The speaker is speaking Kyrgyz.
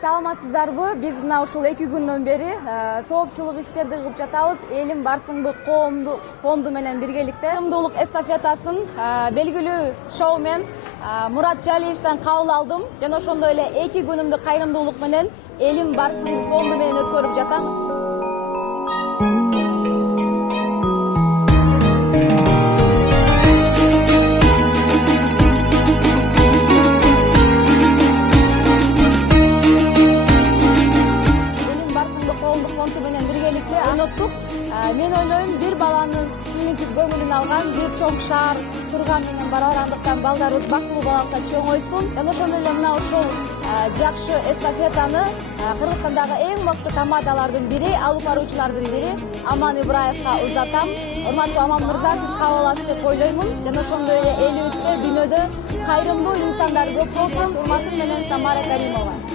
Саламатсыздарбы? Биз мына ушул 2 күндөн бери соопчулук иштерди кылып жатабыз. Элим барсыңбы коомдук фонду менен биргеликте кайрымдуулук эстафетасын белгилүү шоумен Мурат Жалиевден кабыл алдым. Жана ошондой эле 2 күнүмдү кайрымдуулук менен Элим барсыңбы фонду менен өткөрүп жатам. Мен ойлойм, бир баланын сүйүнтүп көңүлүн алган бир чоң шаар турган менен барабар, андыктан балдарыбыз бактылуу балалыкта чоңойсун. Жана ошондой эле мына ушул жакшы эстафетаны Кыргызстандагы эң мыкты тамадалардын бири, алып баруучулардын бири Аман Ибраевга узатам. Урматтуу Аман мырза, сиз кабыл аласыз деп ойлоймун. Жана ошондой эле элибизде, дүйнөдө кайрымдуу инсандар көп болсун. Урматым менен Самара Каримова.